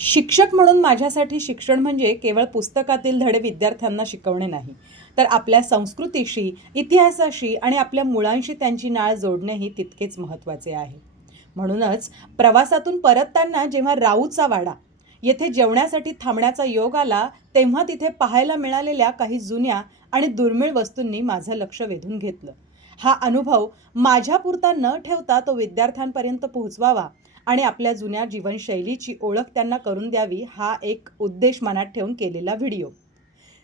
शिक्षक म्हणून माझ्यासाठी शिक्षण म्हणजे केवळ पुस्तकातील धडे विद्यार्थ्यांना शिकवणे नाही, तर आपल्या संस्कृतीशी, इतिहासाशी आणि आपल्या मुळांशी त्यांची नाळ जोडणेही तितकेच महत्त्वाचे आहे. म्हणूनच प्रवासातून परतताना जेव्हा राऊतचा वाडा येथे जेवण्यासाठी थांबण्याचा योग आला, तेव्हा तिथे पाहायला मिळालेल्या काही जुन्या आणि दुर्मिळ वस्तूंनी माझं लक्ष वेधून घेतलं. हा अनुभव माझ्यापुरता न ठेवता तो विद्यार्थ्यांपर्यंत पोहोचवावा आणि आपल्या जुन्या जीवनशैलीची ओळख त्यांना करून द्यावी, हा एक उद्देश मनात ठेवून केलेला व्हिडिओ.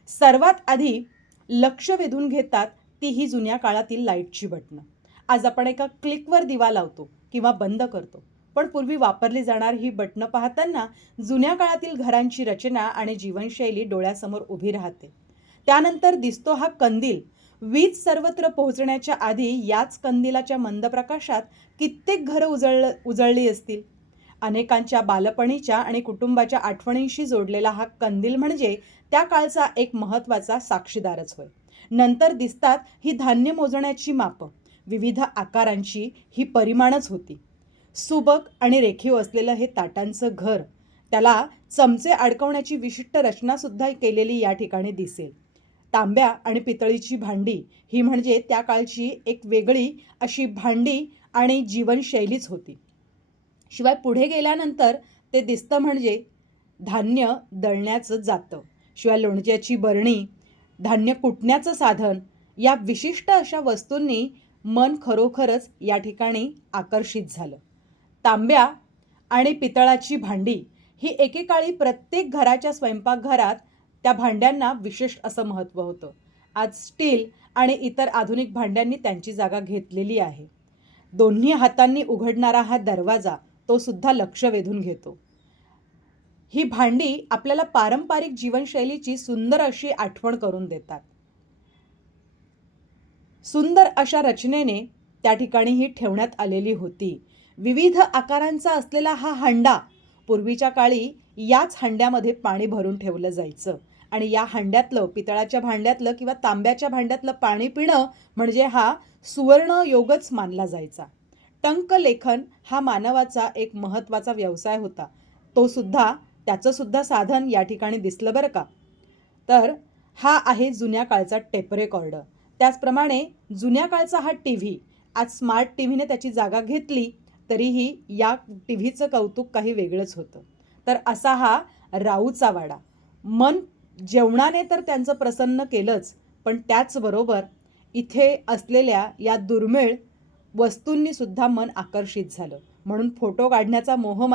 सर्वात आधी लक्ष वेधून घेतात ती ही जुन्या काळातील लाईटची बटणं. आज आपण एका क्लिकवर दिवा लावतो किंवा बंद करतो. पण पूर्वी वापरली जाणारी ही बटणं पाहताना जुन्या काळातील घरांची रचना आणि जीवनशैली डोळ्यासमोर उभी राहते. त्यानंतर दिसतो हा कंदील. वीज सर्वत्र पोहोचण्याच्या आधी याच कंदिलाच्या मंद प्रकाशात कित्येक घरं उजळली असतील. अनेकांच्या बालपणीच्या आणि कुटुंबाच्या आठवणींशी जोडलेला हा कंदील म्हणजे त्या काळचा एक महत्त्वाचा साक्षीदारच होय. नंतर दिसतात ही धान्य मोजण्याची मापं. विविध आकारांची ही परिमाणच होती. सुबक आणि रेखीव असलेलं हे ताटांचं घर, त्याला चमचे अडकवण्याची विशिष्ट रचनासुद्धा केलेली या ठिकाणी दिसेल. तांब्या आणि पितळीची भांडी ही म्हणजे त्या काळची एक वेगळी अशी भांडी आणि जीवनशैलीच होती. शिवाय पुढे गेल्यानंतर ते दिसतं म्हणजे धान्य दळण्याचं जातं. शिवाय लोणच्याची बरणी, धान्य कुटण्याचं साधन, या विशिष्ट अशा वस्तूंनी मन खरोखरच या ठिकाणी आकर्षित झालं. तांब्या आणि पितळाची भांडी ही एकेकाळी प्रत्येक घराच्या स्वयंपाकघरात त्या भांड्यांना विशेष असं महत्त्व होतं. आज स्टील आणि इतर आधुनिक भांड्यांनी त्यांची जागा घेतलेली आहे. दोन्ही हातांनी उघडणारा हा दरवाजा तो सुद्धा लक्ष वेधून घेतो. ही भांडी आपल्याला पारंपरिक जीवनशैलीची सुंदर अशी आठवण करून देतात. सुंदर अशा रचनेने त्या ठिकाणी ही ठेवण्यात आलेली होती. विविध आकारांचा असलेला हा हंडा, पूर्वीच्या काळी याच हंड्यामध्ये पाणी भरून ठेवलं जायचं आणि या हंड्यातलं, पितळाच्या भांड्यातलं किंवा तांब्याच्या भांड्यातलं पाणी पिणं म्हणजे हा सुवर्ण योगच मानला जायचा. टंकलेखन हा मानवाचा एक महत्त्वाचा व्यवसाय होता. त्याचं सुद्धा साधन या ठिकाणी दिसलं बरं का. तर हा आहे जुन्या काळचा टेप रेकॉर्डर. त्याचप्रमाणे जुन्या काळचा हा टीव्ही, आज स्मार्ट टीव्हीने त्याची जागा घेतली, तरीही या टीव्हीचं कौतुक काही वेगळंच होतं. तर असा हा राऊचा वाडा. मन जेवणाने तर त्यांचं प्रसन्न केलंच, पण त्याचबरोबर इथे असलेल्या या दुर्मिळ वस्तूंनी सुद्धा मन आकर्षित झालं. म्हणून फोटो काढण्याचा मोह